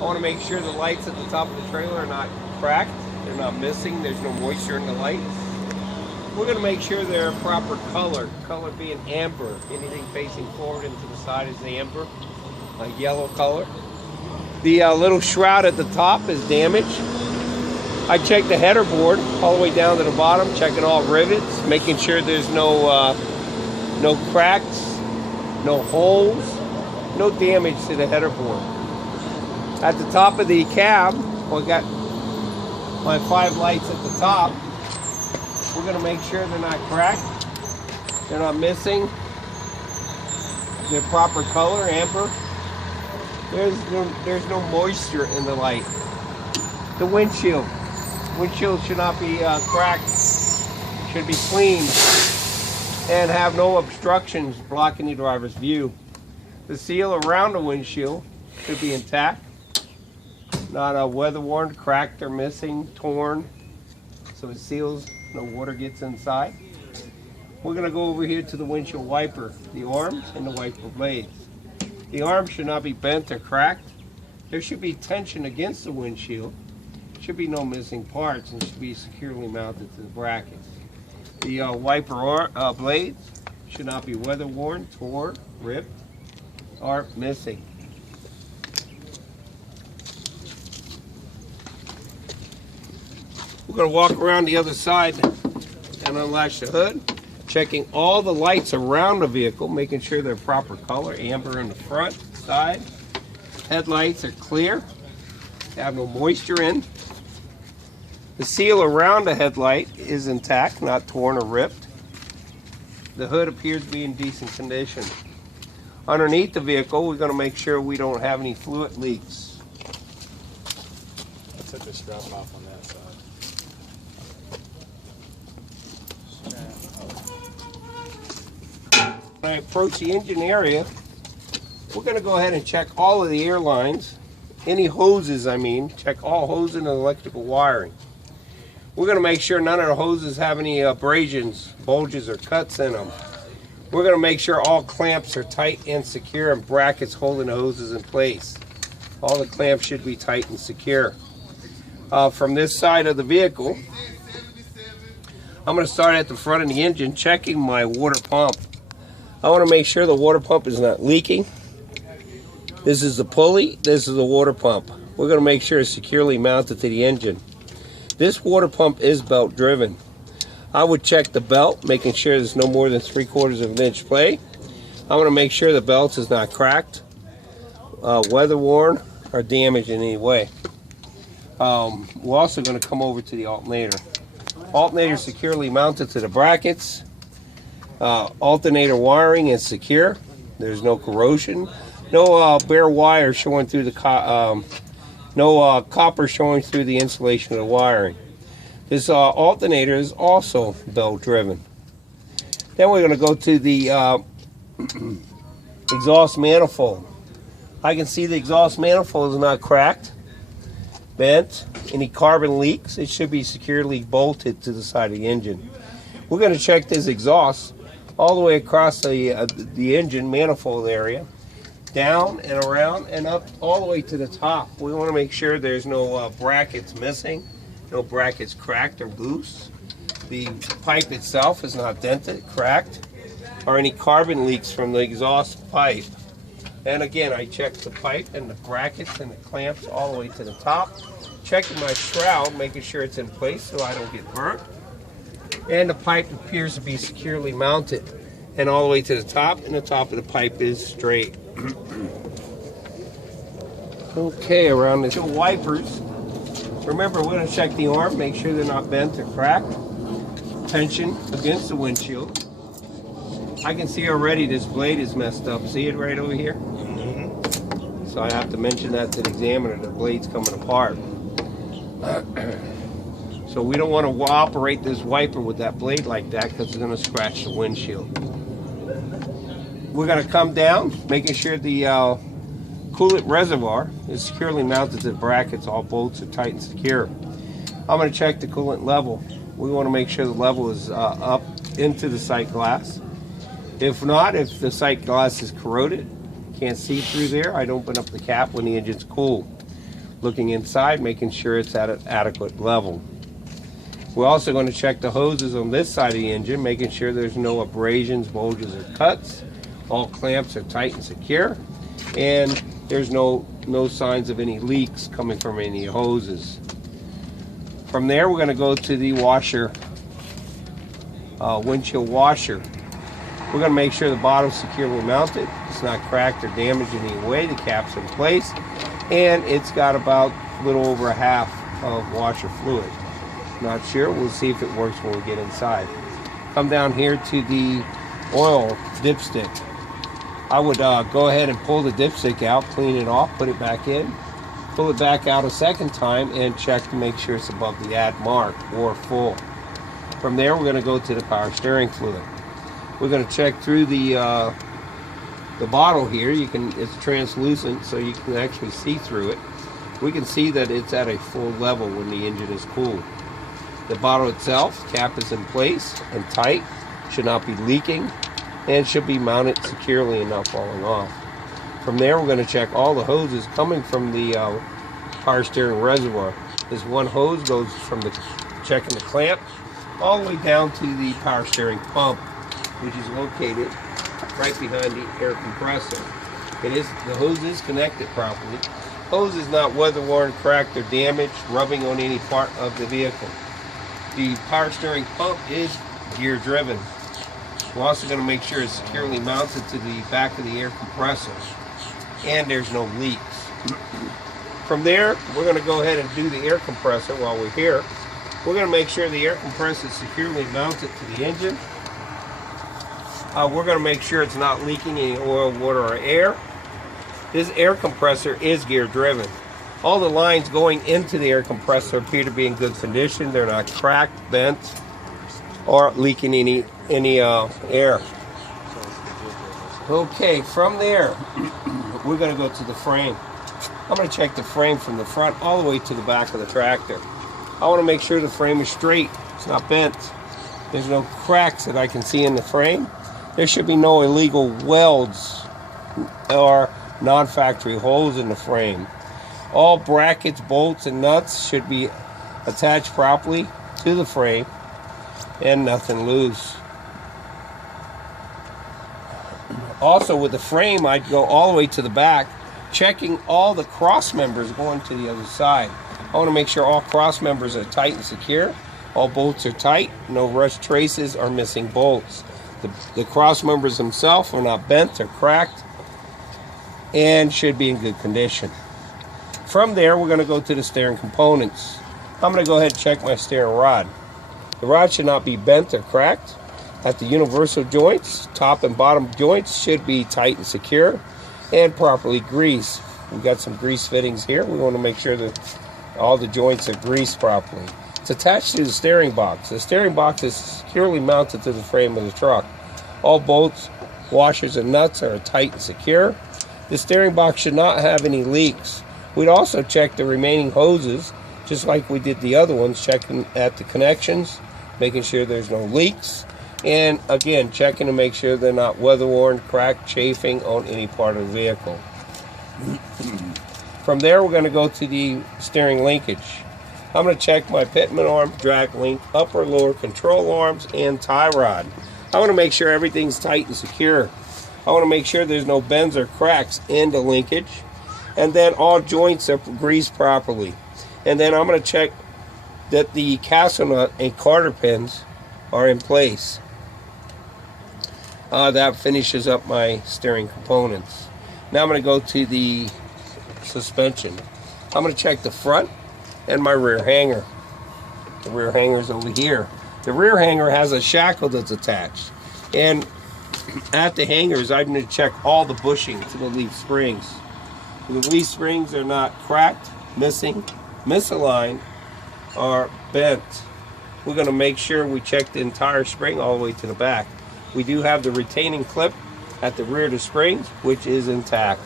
I want to make sure the lights at the top of the trailer are not cracked, they're not missing, there's no moisture in the lights. We're going to make sure they're proper color being amber. Anything facing forward and to the side is amber, a yellow color. The little shroud at the top is damaged. I checked the header board all the way down to the bottom, checking all rivets, making sure there's no cracks, no holes, no damage to the header board. At the top of the cab, I got my 5 lights at the top. We're going to make sure they're not cracked, they're not missing, they're proper color, amber. There's no moisture in the light. The windshield should not be cracked, should be clean and have no obstructions blocking the driver's view. The seal around the windshield should be intact, not weather worn, cracked or missing, torn, so it seals, no water gets inside. We're going to go over here to the windshield wiper, the arms and the wiper blades. The arms should not be bent or cracked. There should be tension against the windshield. Should be no missing parts and should be securely mounted to the brackets. The wiper blades should not be weather worn, torn, ripped, or missing. We're going to walk around the other side and unlatch the hood, checking all the lights around the vehicle, making sure they're proper color, amber in the front, side. Headlights are clear, have no moisture in. The seal around the headlight is intact, not torn or ripped. The hood appears to be in decent condition. Underneath the vehicle, we're going to make sure we don't have any fluid leaks. I took the strap off on that side. When I approach the engine area, we're going to go ahead and check all of the air lines, any hoses check all hoses and electrical wiring. We're going to make sure none of the hoses have any abrasions, bulges, or cuts in them. We're going to make sure all clamps are tight and secure and brackets holding the hoses in place. All the clamps should be tight and secure. From this side of the vehicle, I'm going to start at the front of the engine checking my water pump. I want to make sure the water pump is not leaking. This is the pulley, this is the water pump. We're going to make sure it's securely mounted to the engine. This water pump is belt driven. I would check the belt, making sure there's no more than 3/4 of an inch play. I want to make sure the belt is not cracked, weather worn, or damaged in any way. We're also going to come over to the alternator. Alternator securely mounted to the brackets. Alternator wiring is secure. There's no corrosion. No bare wire showing through the no copper showing through the insulation of the wiring. This alternator is also belt driven. Then we're going to go to the exhaust manifold. I can see the exhaust manifold is not cracked, bent, any carbon leaks. It should be securely bolted to the side of the engine. We're going to check this exhaust all the way across the engine manifold area, down and around and up all the way to the top. We want to make sure there's no brackets missing, no brackets cracked or loose. The pipe itself is not dented, cracked, or any carbon leaks from the exhaust pipe. And again, I check the pipe and the brackets and the clamps all the way to the top, checking my shroud, making sure it's in place so I don't get burnt. And the pipe appears to be securely mounted and all the way to the top, and the top of the pipe is straight. Okay, around the wipers, remember we're going to check the arm, make sure they're not bent or cracked. Tension against the windshield. I can see already this blade is messed up. See it right over here? So I have to mention that to the examiner, the blade's coming apart. So we don't want to operate this wiper with that blade like that because it's going to scratch the windshield. We're going to come down, making sure the coolant reservoir is securely mounted to the brackets. All bolts are tight and secure. I'm going to check the coolant level. We want to make sure the level is up into the sight glass. If not, if the sight glass is corroded, can't see through there, I'd open up the cap when the engine's cool. Looking inside, making sure it's at an adequate level. We're also going to check the hoses on this side of the engine, making sure there's no abrasions, bulges, or cuts. All clamps are tight and secure, and there's no signs of any leaks coming from any hoses. From there, we're going to go to the washer, windshield washer. We're going to make sure the bottom's securely mounted. It's not cracked or damaged in any way. The cap's in place, and it's got about a little over a half of washer fluid. Not sure. We'll see if it works when we get inside. Come down here to the oil dipstick. I would go ahead and pull the dipstick out, clean it off, put it back in, pull it back out a second time, and check to make sure it's above the add mark or full. From there, we're going to go to the power steering fluid. We're going to check through the bottle here. It's translucent, so you can actually see through it. We can see that it's at a full level when the engine is cooled. The bottle itself, cap is in place and tight, should not be leaking, and should be mounted securely and not falling off. From there, we're going to check all the hoses coming from the power steering reservoir. This one hose goes from checking the clamp all the way down to the power steering pump, which is located right behind the air compressor. The hose is connected properly. Hose is not weather worn, cracked, or damaged, rubbing on any part of the vehicle. The power steering pump is gear driven. We're also going to make sure it's securely mounted to the back of the air compressor, and there's no leaks. From there, we're going to go ahead and do the air compressor while we're here. We're going to make sure the air compressor is securely mounted to the engine. We're going to make sure it's not leaking any oil, water, or air. This air compressor is gear driven. All the lines going into the air compressor appear to be in good condition. They're not cracked, bent, or leaking any air. Okay, from there, we're going to go to the frame. I'm going to check the frame from the front all the way to the back of the tractor. I want to make sure the frame is straight. It's not bent. There's no cracks that I can see in the frame. There should be no illegal welds or non-factory holes in the frame. All brackets, bolts, and nuts should be attached properly to the frame and nothing loose. Also, with the frame, I'd go all the way to the back, checking all the cross members going to the other side. I want to make sure all cross members are tight and secure. All bolts are tight, no rust traces or missing bolts. The cross members themselves are not bent or cracked and should be in good condition. From there, we're going to go to the steering components. I'm going to go ahead and check my steering rod. The rod should not be bent or cracked. At the universal joints, top and bottom joints should be tight and secure and properly greased. We've got some grease fittings here. We want to make sure that all the joints are greased properly. It's attached to the steering box. The steering box is securely mounted to the frame of the truck. All bolts, washers, and nuts are tight and secure. The steering box should not have any leaks. We'd also check the remaining hoses, just like we did the other ones, checking at the connections, making sure there's no leaks, and again, checking to make sure they're not weather-worn, cracked, chafing on any part of the vehicle. From there, we're going to go to the steering linkage. I'm going to check my pitman arm, drag link, upper lower control arms, and tie rod. I want to make sure everything's tight and secure. I want to make sure there's no bends or cracks in the linkage. And then all joints are greased properly. And then I'm going to check that the castle nut and quarter pins are in place. That finishes up my steering components. Now I'm going to go to the suspension. I'm going to check the front and my rear hanger. The rear hanger is over here. The rear hanger has a shackle that's attached. And at the hangers, I'm going to check all the bushing to the leaf springs. The leaf springs are not cracked, missing, misaligned, or bent. We're going to make sure we check the entire spring all the way to the back. We do have the retaining clip at the rear of the springs, which is intact.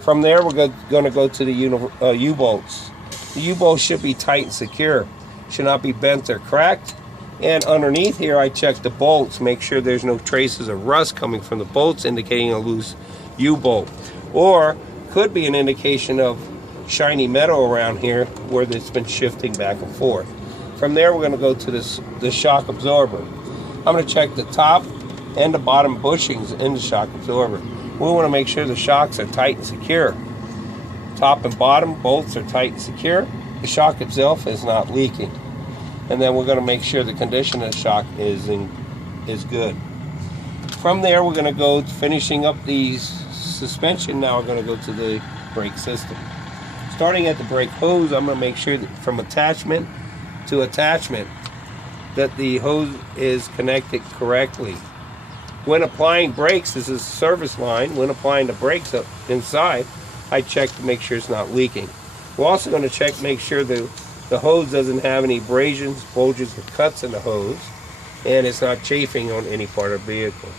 From there, we're going to go to the U-bolts. The U-bolts should be tight and secure. Should not be bent or cracked. And underneath here, I check the bolts, make sure there's no traces of rust coming from the bolts, indicating a loose U-bolt. Or could be an indication of shiny metal around here where it's been shifting back and forth. From there, we're going to go to the shock absorber. I'm going to check the top and the bottom bushings in the shock absorber. We want to make sure the shocks are tight and secure. Top and bottom bolts are tight and secure. The shock itself is not leaking. And then we're going to make sure the condition of the shock is good. From there, we're going to go finishing up the suspension. Now we're going to go to the brake system. Starting at the brake hose, I'm going to make sure that from attachment to attachment that the hose is connected correctly. When applying brakes, this is a service line. When applying the brakes up inside, I check to make sure it's not leaking. We're also going to check, make sure the hose doesn't have any abrasions, bulges, or cuts in the hose, and it's not chafing on any part of the vehicle.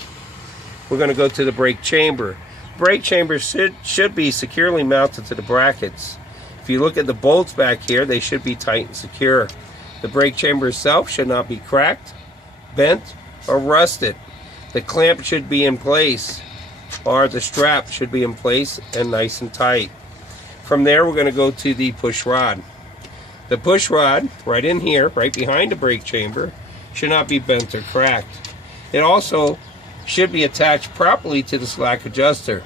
We're going to go to the brake chamber. Brake chamber should be securely mounted to the brackets. If you look at the bolts back here, they should be tight and secure. The brake chamber itself should not be cracked, bent, or rusted. The clamp should be in place, or the strap should be in place and nice and tight. From there, we're going to go to the push rod. The push rod, right in here, right behind the brake chamber, should not be bent or cracked. It also should be attached properly to the slack adjuster,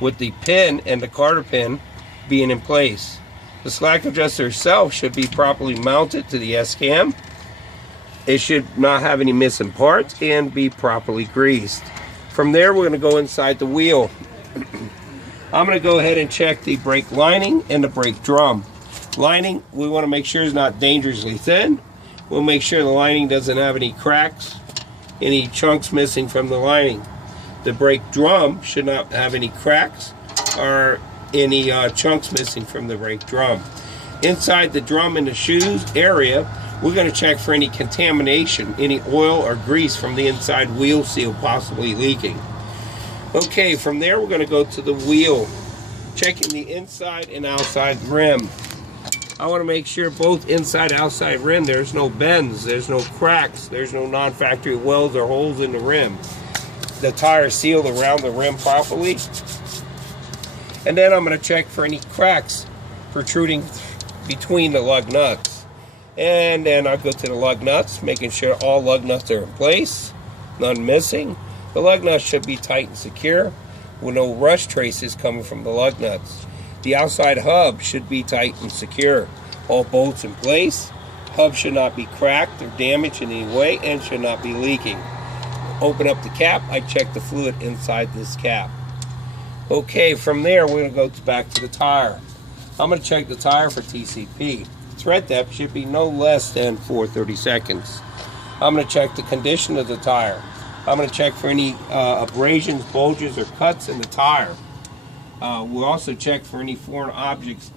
with the pin and the carter pin being in place. The slack adjuster itself should be properly mounted to the S-cam. It should not have any missing parts and be properly greased. From there, we're going to go inside the wheel. I'm going to go ahead and check the brake lining and the brake drum. Lining, we want to make sure it's not dangerously thin. We'll make sure the lining doesn't have any cracks, any chunks missing from the lining. The brake drum should not have any cracks or any chunks missing from the brake drum. Inside the drum and the shoes area, we're going to check for any contamination, any oil or grease from the inside wheel seal possibly leaking. Okay, from there we're going to go to the wheel, checking the inside and outside rim. I want to make sure both inside and outside rim, there's no bends, there's no cracks, there's no non-factory welds or holes in the rim. The tire is sealed around the rim properly. And then I'm going to check for any cracks protruding between the lug nuts. And then I'll go to the lug nuts, making sure all lug nuts are in place, none missing. The lug nuts should be tight and secure, with no rust traces coming from the lug nuts. The outside hub should be tight and secure. All bolts in place. Hub should not be cracked or damaged in any way and should not be leaking. Open up the cap. I check the fluid inside this cap. Okay, from there we're going to go back to the tire. I'm going to check the tire for TCP. Tread depth should be no less than 4/32. I'm going to check the condition of the tire. I'm going to check for any abrasions, bulges, or cuts in the tire. We'll also check for any foreign objects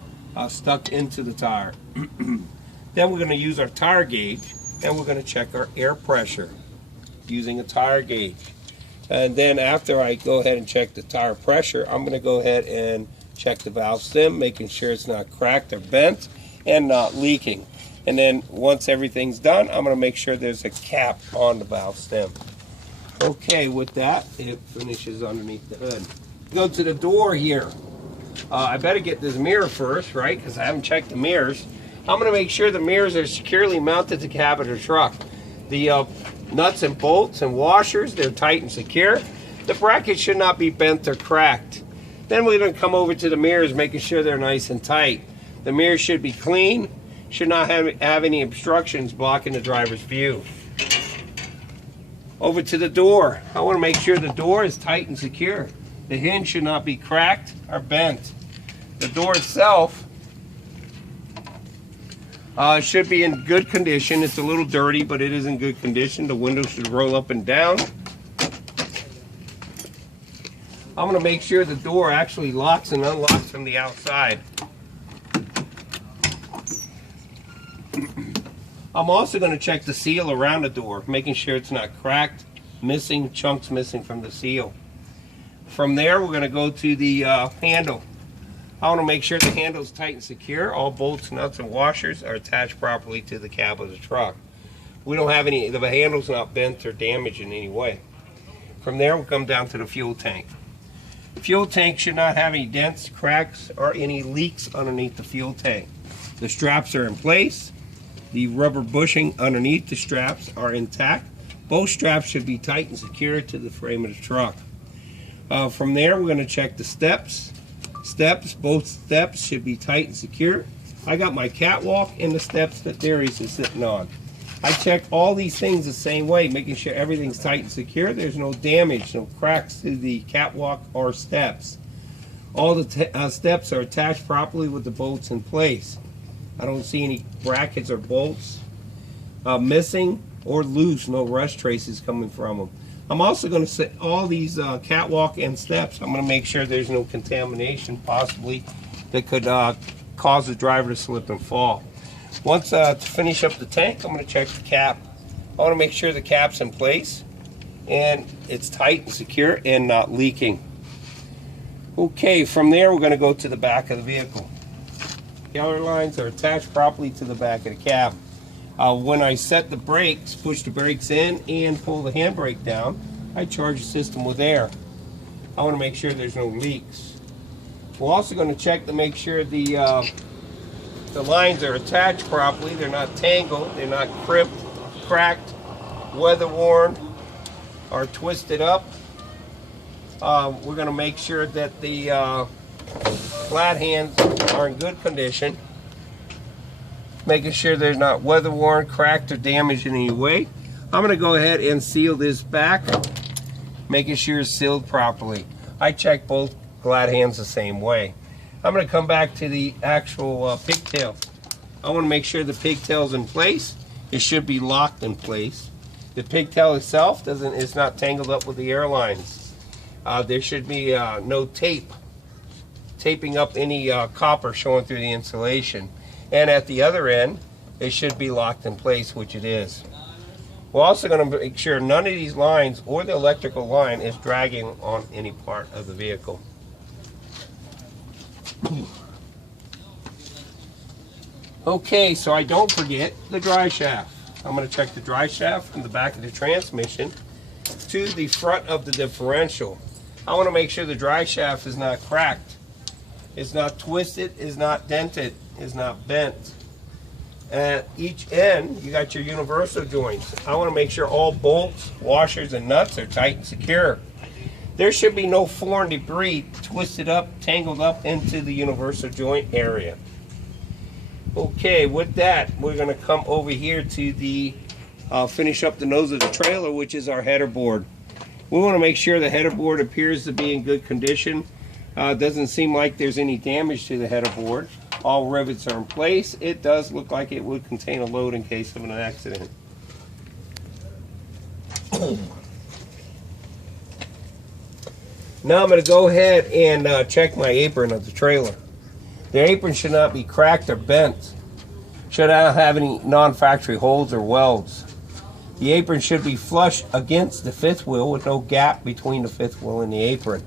stuck into the tire. Then we're going to use our tire gauge, and we're going to check our air pressure using a tire gauge. And then after I go ahead and check the tire pressure, I'm going to go ahead and check the valve stem, making sure it's not cracked or bent and not leaking. And then once everything's done, I'm going to make sure there's a cap on the valve stem. Okay, with that, it finishes underneath the hood. Go to the door here. I better get this mirror first, right? Because I haven't checked the mirrors. I'm going to make sure the mirrors are securely mounted to the cab of the truck. The nuts and bolts and washers, they're tight and secure. The brackets should not be bent or cracked. Then we're going to come over to the mirrors, making sure they're nice and tight. The mirrors should be clean, should not have any obstructions blocking the driver's view. Over to the door. I want to make sure the door is tight and secure. The hinge should not be cracked or bent. The door itself should be in good condition. It's a little dirty, but it is in good condition. The windows should roll up and down. I'm going to make sure the door actually locks and unlocks from the outside. I'm also going to check the seal around the door, making sure it's not cracked, missing, chunks missing from the seal. From there, we're going to go to the handle. I want to make sure the handle is tight and secure. All bolts, nuts, and washers are attached properly to the cab of the truck. We don't have any, the handle's not bent or damaged in any way. From there, we'll come down to the fuel tank. Fuel tank should not have any dents, cracks, or any leaks underneath the fuel tank. The straps are in place. The rubber bushing underneath the straps are intact. Both straps should be tight and secure to the frame of the truck. From there, we're going to check the steps. Both steps should be tight and secure. I got my catwalk and the steps that Darius is sitting on. I check all these things the same way, making sure everything's tight and secure. There's no damage, no cracks to the catwalk or steps. All the steps are attached properly with the bolts in place. I don't see any brackets or bolts missing or loose, no rust traces coming from them. I'm also going to set all these catwalk and steps. I'm going to make sure there's no contamination possibly that could cause the driver to slip and fall. Once to finish up the tank, I'm going to check the cap. I want to make sure the cap's in place and it's tight and secure and not leaking. Okay, from there we're going to go to the back of the vehicle. The other lines are attached properly to the back of the cab. When I set the brakes, push the brakes in and pull the handbrake down, I charge the system with air. I want to make sure there's no leaks. We're also going to check to make sure the lines are attached properly. They're not tangled, they're not crimped, cracked, weather worn, or twisted up. We're going to make sure that the flat hands are in good condition, making sure they're not weather worn, cracked, or damaged in any way. I'm going to go ahead and seal this back, making sure it's sealed properly. I check both glad hands the same way. I'm going to come back to the actual pigtail. I want to make sure the pigtail's in place. It should be locked in place. The pigtail itself is not tangled up with the airlines. There should be no taping up any copper showing through the insulation. And at the other end, it should be locked in place, which it is. We're also going to make sure none of these lines or the electrical line is dragging on any part of the vehicle. Okay, so I don't forget the drive shaft. I'm going to check the drive shaft from the back of the transmission to the front of the differential. I want to make sure the drive shaft is not cracked, is not twisted, is not dented, is not bent. At each end, you got your universal joints. I want to make sure all bolts, washers, and nuts are tight and secure. There should be no foreign debris twisted up, tangled up into the universal joint area. Okay, with that, we're going to come over here to the finish up the nose of the trailer, which is our header board. We want to make sure the header board appears to be in good condition. Doesn't seem like there's any damage to the header board. All rivets are in place. It does look like it would contain a load in case of an accident. Now I'm going to go ahead and check my apron of the trailer. The apron should not be cracked or bent. Should not have any non-factory holes or welds. The apron should be flush against the fifth wheel with no gap between the fifth wheel and the apron.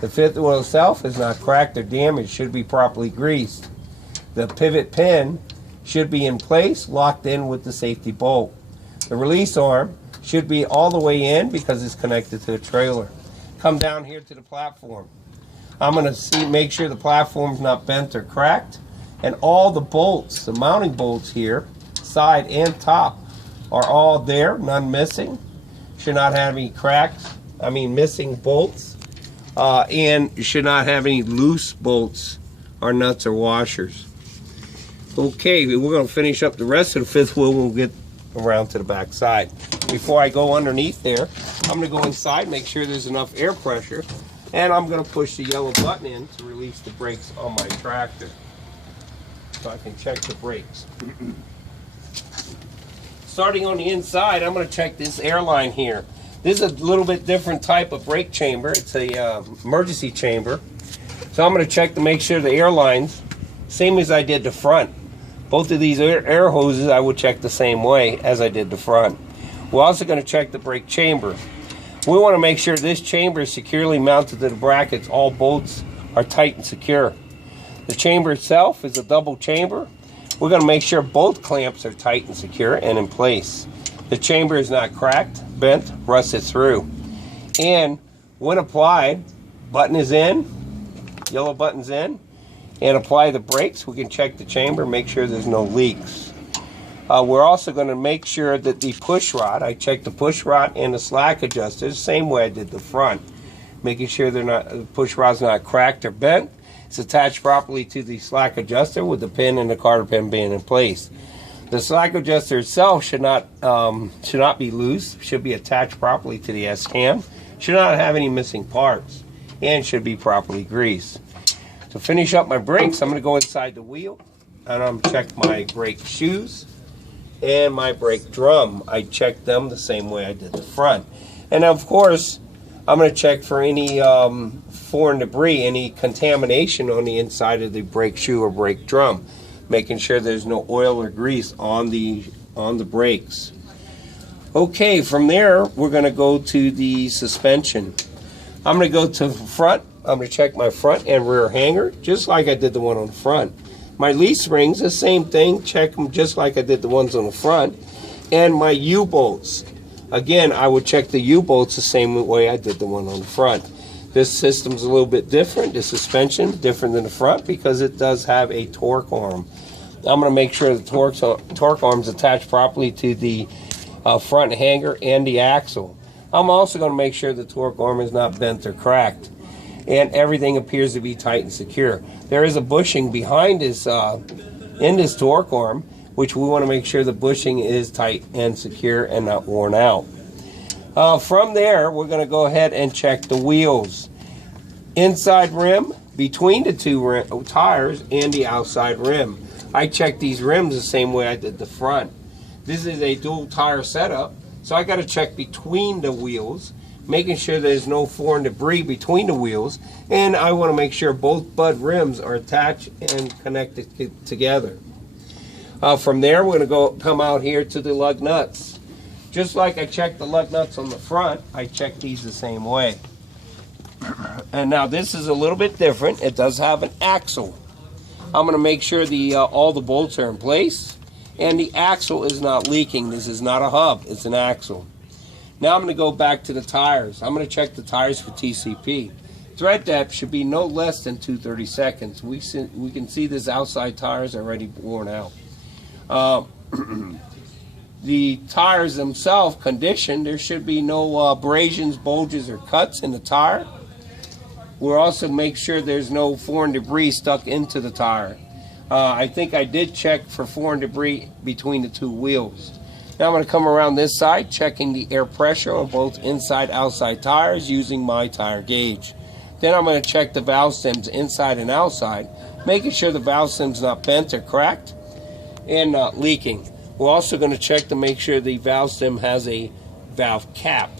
The fifth wheel itself is not cracked or damaged, should be properly greased. The pivot pin should be in place, locked in with the safety bolt. The release arm should be all the way in because it's connected to the trailer. Come down here to the platform. I'm going to make sure the platform's not bent or cracked, and all the bolts, the mounting bolts here, side and top, are all there, none missing. Should not have any missing bolts, and should not have any loose bolts or nuts or washers. Okay, we're going to finish up the rest of the fifth wheel when we'll get around to the back side. Before I go underneath there, I'm going to go inside, make sure there's enough air pressure, and I'm going to push the yellow button in to release the brakes on my tractor so I can check the brakes. Starting on the inside, I'm going to check this airline here. This is a little bit different type of brake chamber. It's a emergency chamber. So I'm going to check to make sure the airlines, same as I did the front. Both of these air hoses I would check the same way as I did the front. We're also going to check the brake chamber. We want to make sure this chamber is securely mounted to the brackets. All bolts are tight and secure. The chamber itself is a double chamber. We're going to make sure both clamps are tight and secure and in place. The chamber is not cracked, bent, rusted through. And when applied, Button is in, yellow button's in, and apply the brakes. We can check the chamber, make sure there's no leaks. We're also going to make sure that the push rod, I checked the push rod and the slack adjuster the same way I did the front, making sure the push rod's not cracked or bent. It's attached properly to the slack adjuster with the pin and the cotter pin being in place. The slack adjuster itself should not be loose, should be attached properly to the S-cam, should not have any missing parts, and should be properly greased. To finish up my brakes, I'm going to go inside the wheel and I'm check my brake shoes and my brake drum. I checked them the same way I did the front. And of course, I'm going to check for any foreign debris, any contamination on the inside of the brake shoe or brake drum, making sure there's no oil or grease on the brakes. Okay, from there we're going to go to the suspension. I'm going to go to the front. I'm going to check my front and rear hanger, just like I did the one on the front. My leaf springs, the same thing, check them just like I did the ones on the front. And my U-bolts. Again, I would check the U-bolts the same way I did the one on the front. This system's a little bit different, the suspension, different than the front because it does have a torque arm. I'm going to make sure the torque arm's attached properly to the front hanger and the axle. I'm also going to make sure the torque arm is not bent or cracked. And everything appears to be tight and secure. There is a bushing behind this, in this torque arm, which we want to make sure the bushing is tight and secure and not worn out. From there, we're going to go ahead and check the wheels. Inside rim, between the two tires, and the outside rim. I checked these rims the same way I did the front. This is a dual tire setup, so I got to check between the wheels, making sure there's no foreign debris between the wheels, and I want to make sure both bud rims are attached and connected together. From there, we're going to come out here to the lug nuts. Just like I checked the lug nuts on the front, I checked these the same way. And now this is a little bit different. It does have an axle. I'm going to make sure all the bolts are in place and the axle is not leaking. This is not a hub, it's an axle. Now I'm going to go back to the tires. I'm going to check the tires for TCP. Thread depth should be no less than 2/32. We can see this outside tires are already worn out. The tires themselves conditioned, there should be no abrasions, bulges, or cuts in the tire. We'll also make sure there's no foreign debris stuck into the tire. I think I did check for foreign debris between the two wheels. Now I'm going to come around this side, checking the air pressure on both inside and outside tires using my tire gauge. Then I'm going to check the valve stems inside and outside, making sure the valve stem's not bent or cracked and not leaking. We're also going to check to make sure the valve stem has a valve cap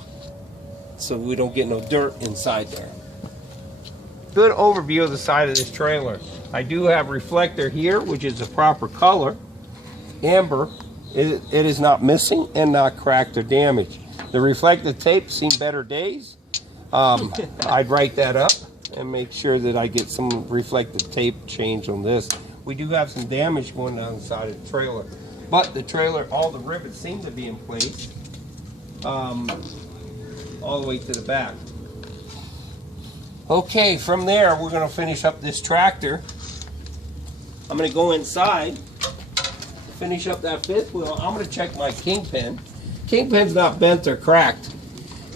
so we don't get no dirt inside there. Good overview of the side of this trailer. I do have reflector here, which is the proper color, amber. It is not missing and not cracked or damaged. The reflective tape seen better days. I'd write that up and make sure that I get some reflective tape changed on this. We do have some damage going down the side of the trailer. But the trailer, all the rivets seem to be in place all the way to the back. Okay, from there we're going to finish up this tractor. I'm going to go inside, finish up that fifth wheel. I'm going to check my kingpin. Kingpin's not bent or cracked,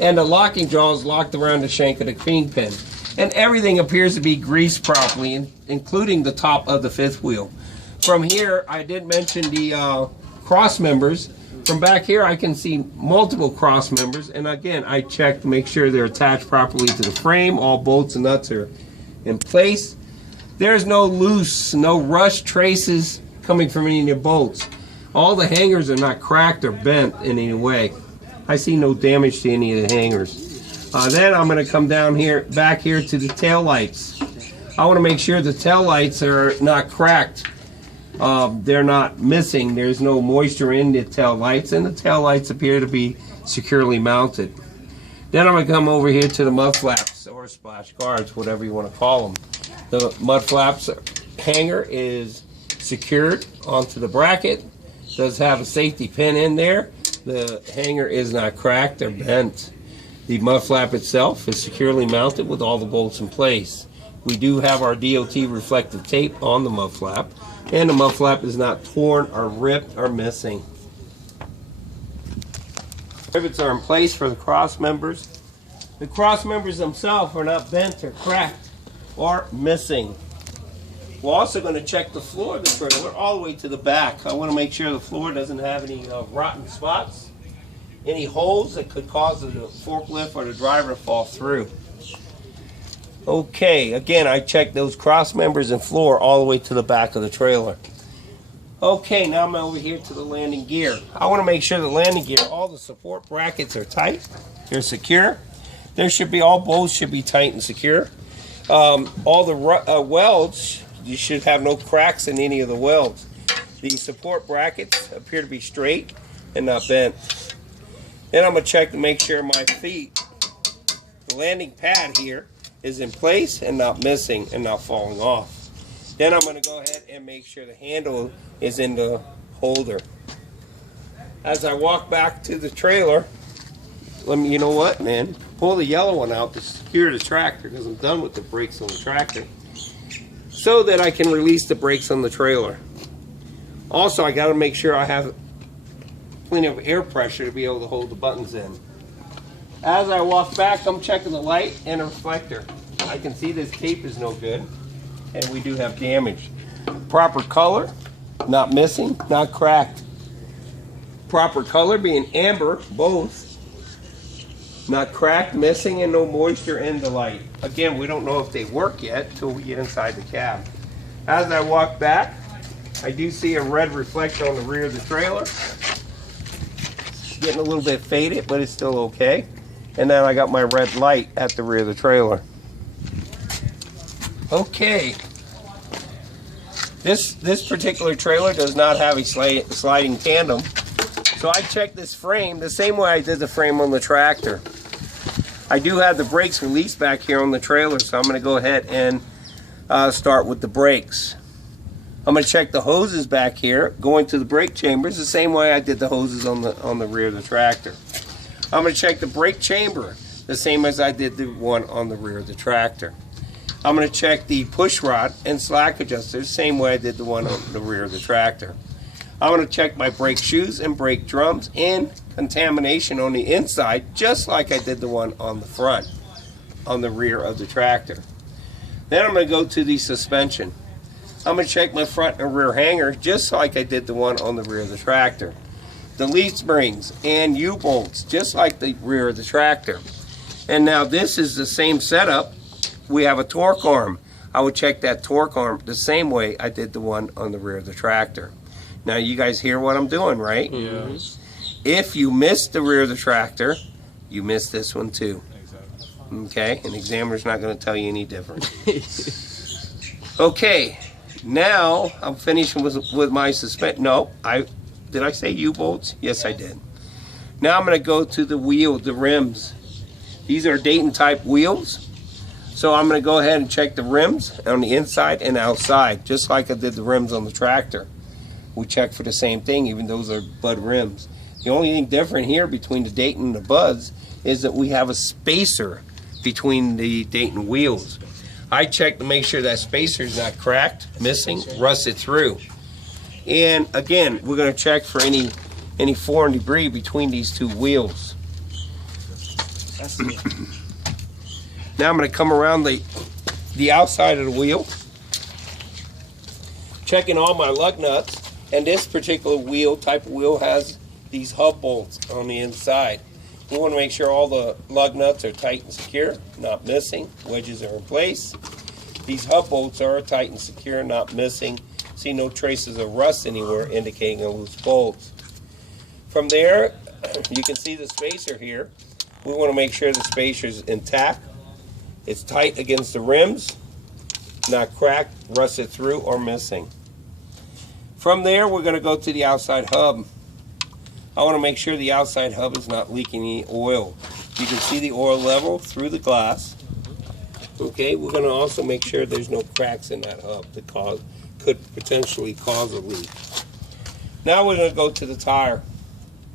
and the locking jaw is locked around the shank of the kingpin. And everything appears to be greased properly, including the top of the fifth wheel. From here, I did mention the cross members. From back here, I can see multiple cross members. And again, I checked to make sure they're attached properly to the frame. All bolts and nuts are in place. There's no loose, no rust traces coming from any of the bolts. All the hangers are not cracked or bent in any way. I see no damage to any of the hangers. Then I'm going to come down here, back here to the tail lights. I want to make sure the tail lights are not cracked. They're not missing. There's no moisture in the tail lights, and the tail lights appear to be securely mounted. Then I'm going to come over here to the mud flaps or splash guards, whatever you want to call them. The mud flaps hanger is secured onto the bracket. Does have a safety pin in there. The hanger is not cracked or bent. The mud flap itself is securely mounted with all the bolts in place. We do have our DOT reflective tape on the mud flap, and the mud flap is not torn or ripped or missing. Rivets are in place for the cross members. The cross members themselves are not bent or cracked or missing. We're also going to check the floor of the trailer all the way to the back. I want to make sure the floor doesn't have any rotten spots, any holes that could cause the forklift or the driver to fall through. Okay, again, I checked those cross members and floor all the way to the back of the trailer. Okay, now I'm over here to the landing gear. I want to make sure the landing gear, all the support brackets are tight, they're secure. There should be, all bolts should be tight and secure. All the welds, you should have no cracks in any of the welds. The support brackets appear to be straight and not bent. Then I'm going to check to make sure my feet, the landing pad here, is in place and not missing and not falling off. Then I'm going to go ahead and make sure the handle is in the holder. As I walk back to the trailer, you know what, man? Pull the yellow one out to secure the tractor, because I'm done with the brakes on the tractor, so that I can release the brakes on the trailer. Also, I got to make sure I have plenty of air pressure to be able to hold the buttons in. As I walk back, I'm checking the light and the reflector. I can see this tape is no good, and we do have damage. Proper color, not missing, not cracked. Proper color being amber, both. Not cracked, missing, and no moisture in the light. Again, we don't know if they work yet until we get inside the cab. As I walk back, I do see a red reflector on the rear of the trailer. Getting a little bit faded, but it's still okay. And then I got my red light at the rear of the trailer. Okay. This particular trailer does not have a sliding tandem. So I checked this frame the same way I did the frame on the tractor. I do have the brakes released back here on the trailer, so I'm going to go ahead and start with the brakes. I'm going to check the hoses back here, going to the brake chambers the same way I did the hoses on the rear of the tractor. I'm going to check the brake chamber the same as I did the one on the rear of the tractor. I'm going to check the push rod and slack adjusters the same way I did the one on the rear of the tractor. I'm going to check my brake shoes and brake drums and contamination on the inside, just like I did the one on the front, on the rear of the tractor. Then I'm going to go to the suspension. I'm going to check my front and rear hanger, just like I did the one on the rear of the tractor. The leaf springs and U-bolts, just like the rear of the tractor. And now this is the same setup. We have a torque arm. I would check that torque arm the same way I did the one on the rear of the tractor. Now you guys hear what I'm doing, right? Yes. If you miss the rear of the tractor, you miss this one too. Exactly. Okay, an examiner's not going to tell you any different. Okay, now I'm finishing with my suspension. No, did I say U-bolts? Yes, I did. Now I'm going to go to the wheel, the rims. These are Dayton type wheels. So I'm going to go ahead and check the rims on the inside and outside, just like I did the rims on the tractor. We check for the same thing, even those are Bud rims. The only thing different here between the Dayton and the Buds is that we have a spacer between the Dayton wheels. I check to make sure that spacer is not cracked, missing, rusted through. And again, we're going to check for any foreign debris between these two wheels. Now I'm going to come around the outside of the wheel, checking all my lug nuts. And this particular type of wheel has these hub bolts on the inside. We want to make sure all the lug nuts are tight and secure, not missing. Wedges are in place. These hub bolts are tight and secure, not missing. See no traces of rust anywhere, indicating a loose bolt. From there, you can see the spacer here. We want to make sure the spacer is intact. It's tight against the rims, not cracked, rusted through, or missing. From there, we're going to go to the outside hub. I want to make sure the outside hub is not leaking any oil. You can see the oil level through the glass. Okay, we're going to also make sure there's no cracks in that hub that could potentially cause a leak. Now we're going to go to the tire.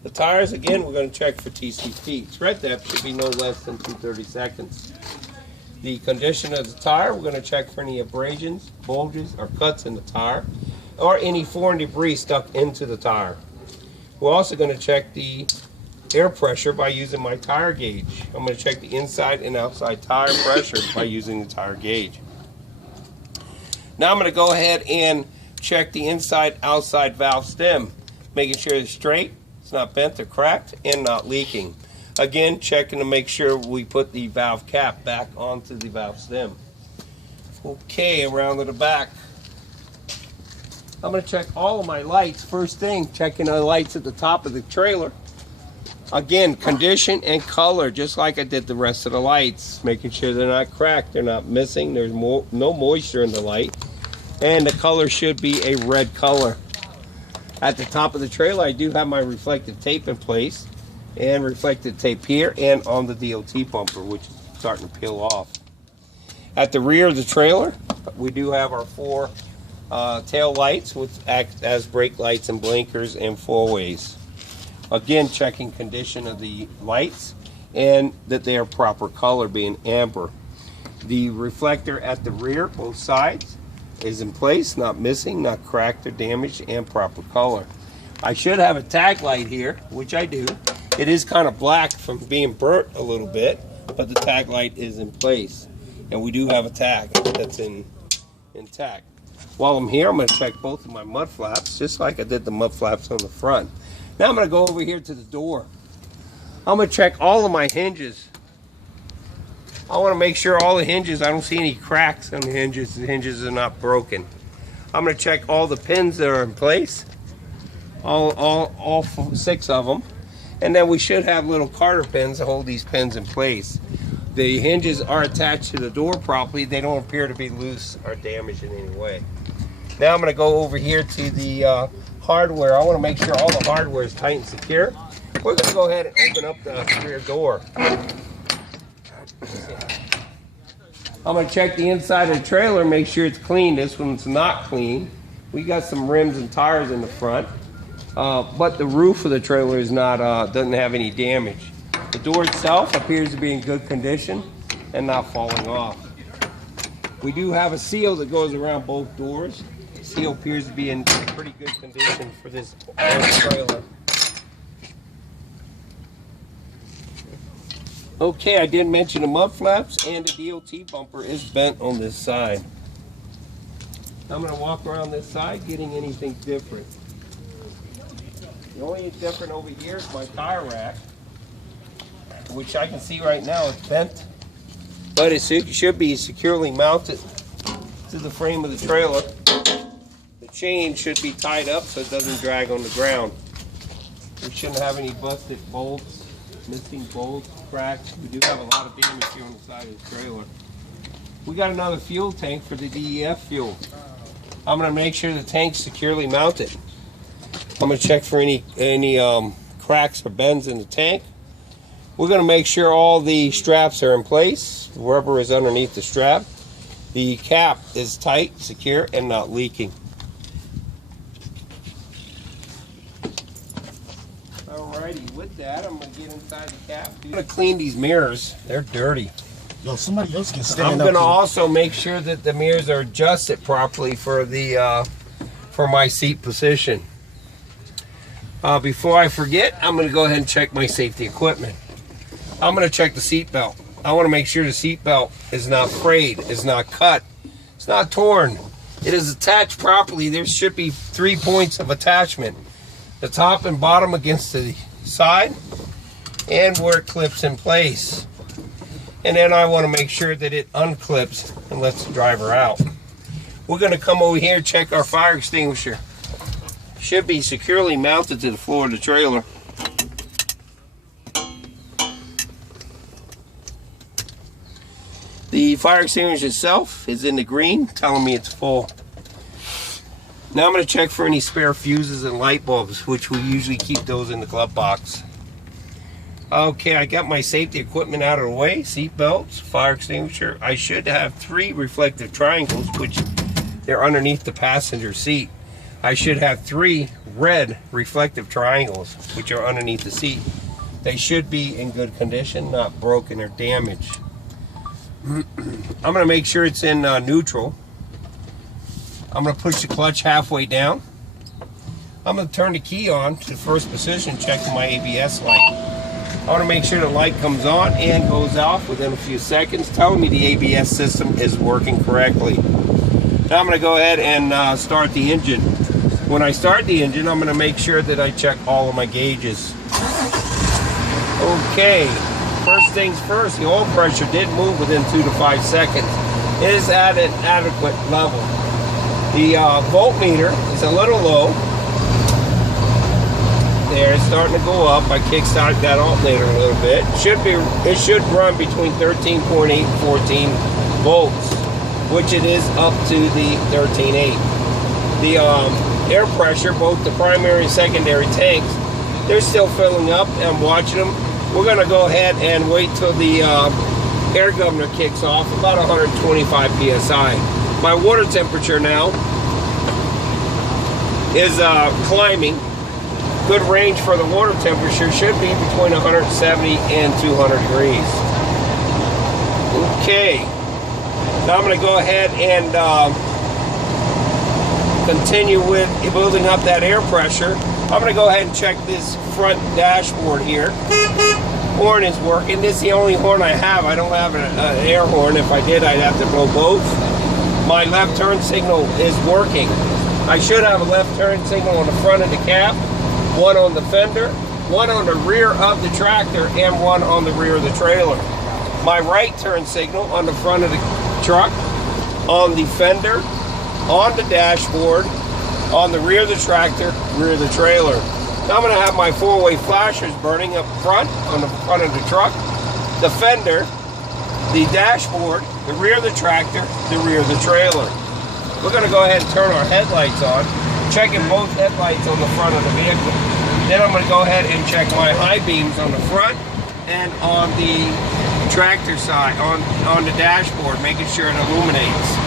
The tires, again, we're going to check for TCP. Tread depth should be no less than 2/32. The condition of the tire, we're going to check for any abrasions, bulges, or cuts in the tire, or any foreign debris stuck into the tire. We're also going to check the air pressure by using my tire gauge. I'm going to check the inside and outside tire pressure by using the tire gauge. Now I'm going to go ahead and check the inside-outside valve stem, making sure it's straight, it's not bent or cracked, and not leaking. Again, checking to make sure we put the valve cap back onto the valve stem. Okay, around to the back. I'm going to check all of my lights. First thing, checking the lights at the top of the trailer. Again, condition and color, just like I did the rest of the lights. Making sure they're not cracked, they're not missing, there's no moisture in the light. And the color should be a red color. At the top of the trailer, I do have my reflective tape in place. And reflective tape here and on the DOT bumper, which is starting to peel off. At the rear of the trailer, we do have our 4 tail lights, which act as brake lights and blinkers and 4-ways. Again, checking condition of the lights and that they are proper color, being amber. The reflector at the rear, both sides, is in place, not missing, not cracked or damaged, and proper color. I should have a tag light here, which I do. It is kind of black from being burnt a little bit, but the tag light is in place. And we do have a tag that's intact. While I'm here, I'm going to check both of my mud flaps, just like I did the mud flaps on the front. Now I'm going to go over here to the door. I'm going to check all of my hinges. I want to make sure all the hinges, I don't see any cracks on the hinges are not broken. I'm going to check all the pins that are in place, all 6 of them. And then we should have little Carter pins to hold these pins in place. The hinges are attached to the door properly. They don't appear to be loose or damaged in any way. Now I'm going to go over here to the hardware. I want to make sure all the hardware is tight and secure. We're going to go ahead and open up the rear door. I'm going to check the inside of the trailer, make sure it's clean. This one's not clean. We got some rims and tires in the front. But the roof of the trailer is not doesn't have any damage. The door itself appears to be in good condition and not falling off. We do have a seal that goes around both doors. The seal appears to be in pretty good condition for this trailer. Okay, I did mention the mud flaps, and the DOT bumper is bent on this side. I'm going to walk around this side, getting anything different. The only thing different over here is my tire rack, which I can see right now it's bent, but it should be securely mounted to the frame of the trailer. The chain should be tied up so it doesn't drag on the ground. We shouldn't have any busted bolts, missing bolts, cracks. We do have a lot of damage here on the side of the trailer. We got another fuel tank for the DEF fuel. I'm going to make sure the tank's securely mounted. I'm going to check for any cracks or bends in the tank. We're going to make sure all the straps are in place. The rubber is underneath the strap. The cap is tight, secure, and not leaking. Alrighty, with that, I'm going to get inside the cap. I'm going to clean these mirrors. They're dirty. Yo, somebody else can stand up. I'm going to also make sure that the mirrors are adjusted properly for the for my seat position. Before I forget, I'm going to go ahead and check my safety equipment. I'm going to check the seat belt. I want to make sure the seat belt is not frayed, is not cut, it's not torn. It is attached properly. There should be 3 points of attachment. The top and bottom against the side and where it clips in place. And then I want to make sure that it unclips and lets the driver out. We're going to come over here and check our fire extinguisher. Should be securely mounted to the floor of the trailer. The fire extinguisher itself is in the green, telling me it's full. Now I'm going to check for any spare fuses and light bulbs, which we usually keep those in the glove box. Okay, I got my safety equipment out of the way. Seat belts, fire extinguisher. I should have 3 reflective triangles, which they're underneath the passenger seat. I should have 3 red reflective triangles, which are underneath the seat. They should be in good condition, not broken or damaged. I'm going to make sure it's in neutral. I'm going to push the clutch halfway down. I'm going to turn the key on to the first position, check my ABS light. I want to make sure the light comes on and goes off within a few seconds, telling me the ABS system is working correctly. Now I'm going to go ahead and start the engine. When I start the engine, I'm going to make sure that I check all of my gauges. Okay, first things first, the oil pressure did move within 2 to 5 seconds. It is at an adequate level. The voltmeter is a little low. There, it's starting to go up. I kickstarted that alternator a little bit. It should run between 13.8 and 14 volts, which it is up to the 13.8. The air pressure, both the primary and secondary tanks, they're still filling up. I'm watching them. We're going to go ahead and wait till the air governor kicks off, about 125 psi. My water temperature now is climbing. Good range for the water temperature should be between 170 and 200 degrees. Okay, now I'm going to go ahead and continue with building up that air pressure. I'm going to go ahead and check this front dashboard here. Horn is working. This is the only horn I have. I don't have an air horn. If I did, I'd have to blow both. My left turn signal is working. I should have a left turn signal on the front of the cab, one on the fender, one on the rear of the tractor, and one on the rear of the trailer. My right turn signal on the front of the truck, on the fender, on the dashboard, on the rear of the tractor, rear of the trailer. Now I'm going to have my 4-way flashers burning up front, on the front of the truck, the fender, the dashboard, the rear of the tractor, the rear of the trailer. We're going to go ahead and turn our headlights on, checking both headlights on the front of the vehicle. Then I'm going to go ahead and check my high beams on the front and on the tractor side, on the dashboard, making sure it illuminates.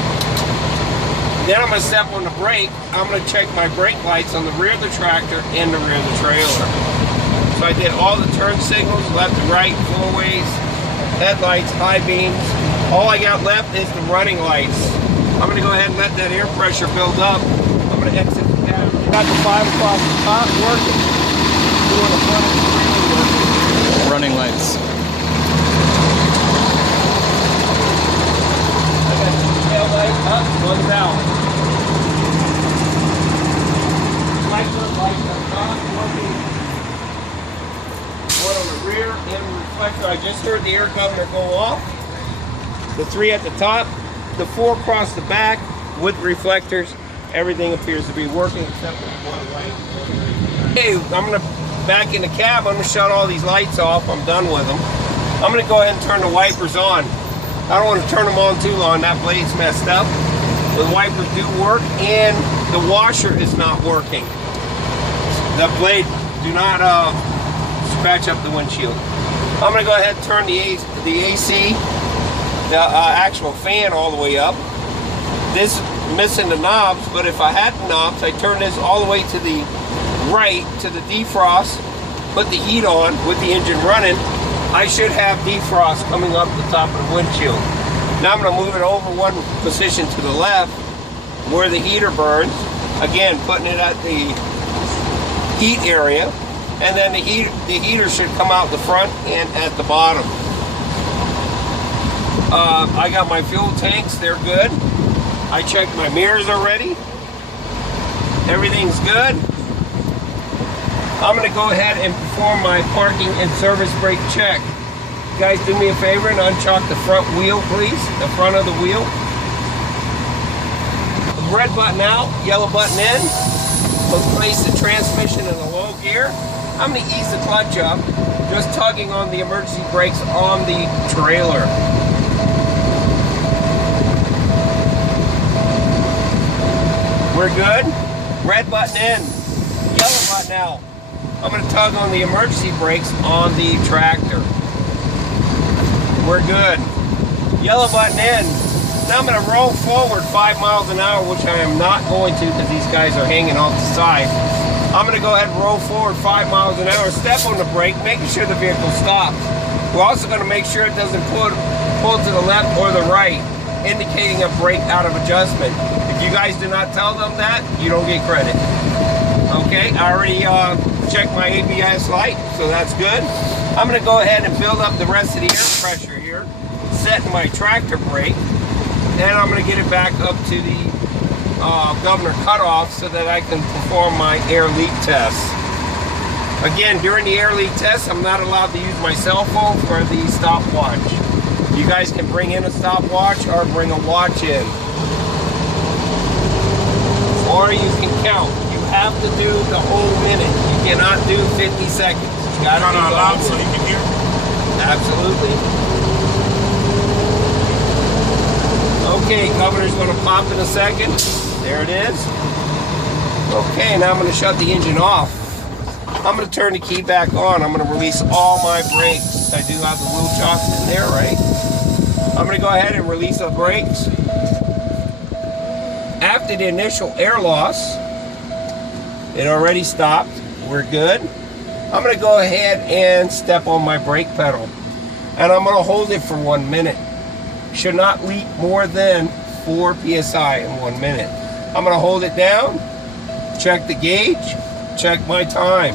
Then I'm going to step on the brake. I'm going to check my brake lights on the rear of the tractor and the rear of the trailer. So I did all the turn signals, left and right, 4-ways, headlights, high beams. All I got left is the running lights. I'm going to go ahead and let that air pressure build up. I'm going to exit the cab. Got the 5 o'clock top working. Doing the front and the rear working. Running lights. I got the tail light up, one's out. Lights are not working. One on the rear and the reflector. I just heard the air governor go off. The 3 at the top, the 4 across the back with reflectors. Everything appears to be working except for the one light. Okay, I'm going to back in the cab. I'm going to shut all these lights off. I'm done with them. I'm going to go ahead and turn the wipers on. I don't want to turn them on too long. That blade's messed up. The wipers do work, and the washer is not working. The blade do not scratch up the windshield. I'm going to go ahead and turn the AC, the actual fan, all the way up. This is missing the knobs, but if I had the knobs, I turn this all the way to the right to the defrost, put the heat on with the engine running. I should have defrost coming up the top of the windshield. Now I'm going to move it over one position to the left where the heater burns. Again, putting it at the heat area, and then the heater should come out the front and at the bottom. I got my fuel tanks, they're good. I checked my mirrors already. Everything's good. I'm going to go ahead and perform my parking and service brake check. You guys do me a favor and unchalk the front wheel, please. The front of the wheel. The red button out, yellow button in. Let's place the transmission in the low gear. I'm going to ease the clutch up, just tugging on the emergency brakes on the trailer. We're good. Red button in, yellow button out. I'm going to tug on the emergency brakes on the tractor. We're good. Yellow button in, Now I'm going to roll forward 5 miles an hour, which I am not going to because these guys are hanging off the side. I'm going to go ahead and roll forward 5 miles an hour, step on the brake, making sure the vehicle stops. We're also going to make sure it doesn't pull to the left or the right, indicating a brake out of adjustment. If you guys do not tell them that, you don't get credit. Okay, I already checked my ABS light, so that's good. I'm going to go ahead and build up the rest of the air pressure here, setting my tractor brake, and I'm going to get it back up to the governor cutoff so that I can perform my air leak test. Again, during the air leak test, I'm not allowed to use my cell phone for the stopwatch. You guys can bring in a stopwatch or bring a watch in. Or you can count. You have to do the whole minute. You cannot do 50 seconds. You gotta Turn on loud so you can hear. Absolutely. Okay, governor's gonna pop in a second. There it is. Okay, now I'm gonna shut the engine off. I'm going to turn the key back on. I'm going to release all my brakes. I do have the wheel chocks in there, right? I'm going to go ahead and release the brakes. After the initial air loss, it already stopped. We're good. I'm going to go ahead and step on my brake pedal. And I'm going to hold it for 1 minute. Should not leak more than 4 psi in 1 minute. I'm going to hold it down, check the gauge, check my time.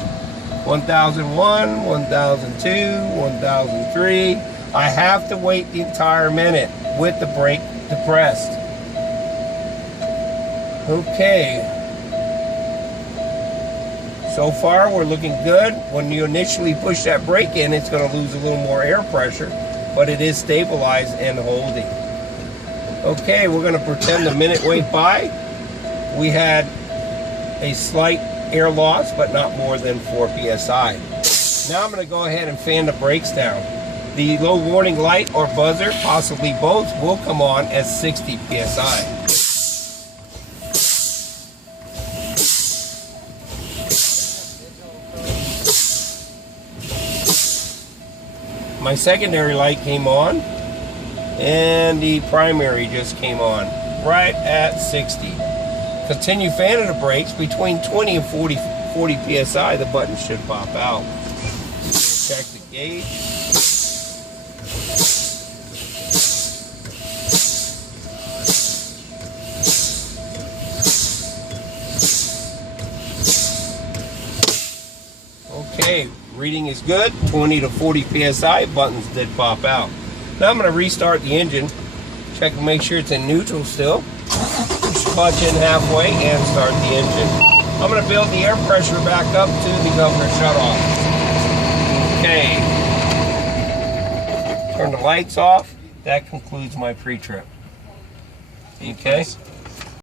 1001, 1002, 1003. I have to wait the entire minute with the brake depressed. Okay. So far we're looking good. When you initially push that brake in, it's going to lose a little more air pressure, but it is stabilized and holding. Okay, we're going to pretend the minute went by. We had a slight air loss, but not more than 4 psi. Now I'm going to go ahead and fan the brakes down. The low warning light or buzzer, possibly both, will come on at 60 psi. My secondary light came on, and the primary just came on, right at 60. Continue fanning the brakes between 20 and 40 psi. The button should pop out. Check the gauge. Okay, reading is good. 20 to 40 psi. Buttons did pop out. Now I'm going to restart the engine. Check and make sure it's in neutral still. Clutch in halfway and start the engine. I'm going to build the air pressure back up to the governor shutoff. Okay. Turn the lights off. That concludes my pre-trip. Okay.